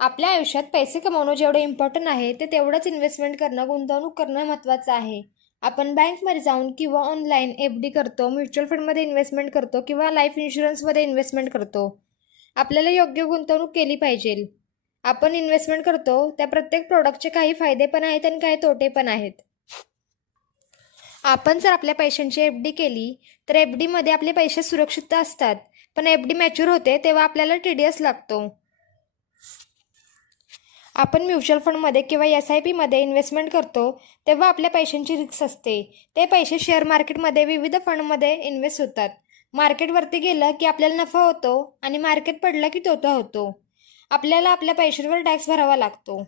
आपल्या आयुष्यात पैसे कमावणं जेवढं इम्पॉर्टंट आहे ते तेवढंच इन्व्हेस्टमेंट करणं, गुंतवणूक करणं महत्त्वाचं आहे. आपण बँकमध्ये जाऊन किंवा ऑनलाईन एफ-डी करतो, म्युच्युअल फंडमध्ये इन्व्हेस्टमेंट करतो किंवा लाईफ इन्शुरन्समध्ये इन्व्हेस्टमेंट करतो. आपल्याला योग्य गुंतवणूक केली पाहिजे. आपण इन्व्हेस्टमेंट करतो त्या प्रत्येक प्रोडक्टचे काही फायदे पण आहेत आणि काही तोटे पण आहेत. आपण जर आपल्या पैशांची एफ-डी केली तर एफ-डीमध्ये आपले पैसे सुरक्षित असतात, पण एफ-डी मॅच्युअर होते तेव्हा आपल्याला टी-डी-एस लागतो. आपण म्युच्युअल फंडमध्ये किंवा एस-आय-पीमध्ये इन्व्हेस्टमेंट करतो तेव्हा आपल्या पैशांची रिस्क असते. ते पैसे शेअर मार्केटमध्ये विविध फंडमध्ये इन्व्हेस्ट होतात. मार्केटवरती गेलं की आपल्याला नफा होतो आणि मार्केट पडलं की तोटा होतो. आपल्याला आपल्या पैशांवर टॅक्स भरावा लागतो.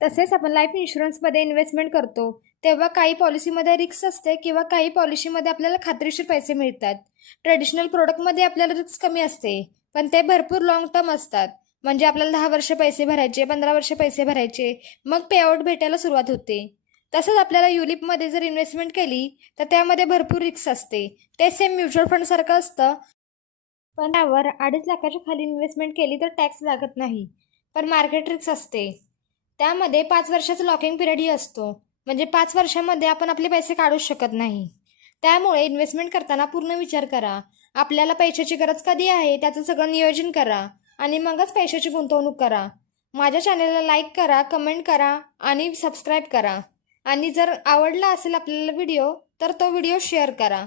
तसेच आपण लाईफ इन्शुरन्समध्ये इन्व्हेस्टमेंट करतो तेव्हा काही पॉलिसीमध्ये रिस्क असते किंवा काही पॉलिसीमध्ये आपल्याला खात्रीशीर पैसे मिळतात. ट्रेडिशनल प्रोडक्टमध्ये आपल्याला रिस्क कमी असते, पण ते भरपूर लॉंग टर्म असतात. म्हणजे आपल्याला 10 वर्ष पैसे भरायचे, 15 वर्ष पैसे भरायचे, मग पेआउट भेटायला सुरुवात होते. तसंच आपल्याला युलिपमध्ये जर इन्व्हेस्टमेंट केली तर त्यामध्ये भरपूर रिस्क असते. ते सेम म्युच्युअल फंडसारखं असतं, पण त्यावर 2.5 लाखाच्या खाली इन्व्हेस्टमेंट केली तर टॅक्स लागत नाही. पण मार्केट रिस्क असते. त्यामध्ये 5 वर्षाचा लॉकिंग पिरियडही असतो. म्हणजे 5 वर्षामध्ये आपण आपले पैसे काढूच शकत नाही. त्यामुळे इन्व्हेस्टमेंट करताना पूर्ण विचार करा. आपल्याला पैशाची गरज कधी आहे त्याचं सगळं नियोजन करा आणि मगच पैशाची गुंतवणूक करा. माझ्या चॅनलला लाईक करा, कमेंट करा आणि सबस्क्राईब करा. आणि जर आवडला असेल आपल्याला व्हिडिओ तर तो व्हिडिओ शेअर करा.